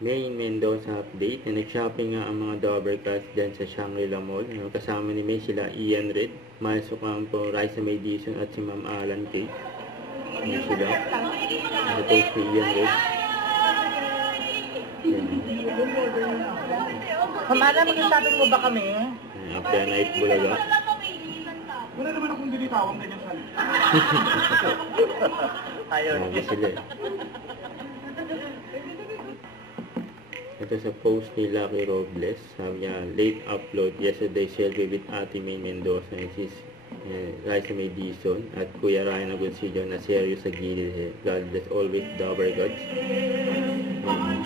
Main Mendoza update na nag-shopping nga ang mga Dobercats dyan sa Shangri-La Mall. Kasama ni May sila Ian Red, Miles Ocampo, Raisa May Dizon at si Ma'am Alan Kate. Yan sila. Nag-post si Ian Red. Kamara, mag-shopping mo ba kami? After night Bulaga. Wala naman akong binitawang ganyan salita. Ayun. Yan sila eh. Ito sa post ni Lucky Robles, sabi niya, late upload yesterday selfie with Ate May Mendoza and sis Raisa May Dizon at Kuya Ryan Agoncillo na serious sa gilid. God bless always Dobercats.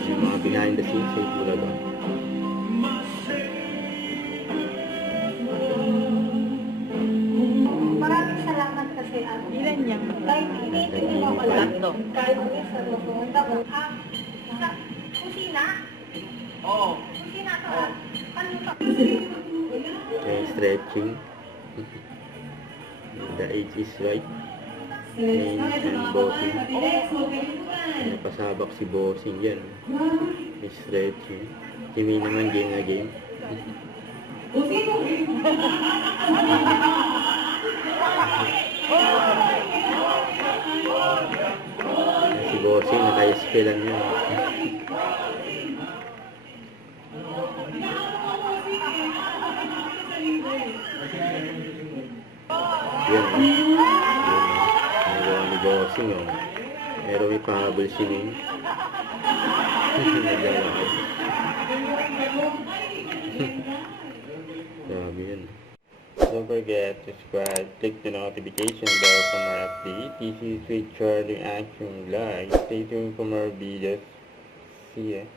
Yung mga behind the scenes ay Bulaga. Maraming salamat kasi Ilan niya? kahit hindi mo ako lang. Tatlo. Kahit hindi sa loob. Sa kusina. Oo. Kusina ka. Ano ka? Stretching. The age is right. Main and bossing. Napasabak si bossing yan. Stretching. Kimi naman game na game. Si bossing naka-spellan yun. Yan. Nagawa ni bossing oh. Meron may pahabol si Ning. Nagawa ko. Grabe yun. Don't forget to subscribe, click the notification bell for more updates. This is Sweet Charlie Action Live. Stay tuned for more videos. See ya.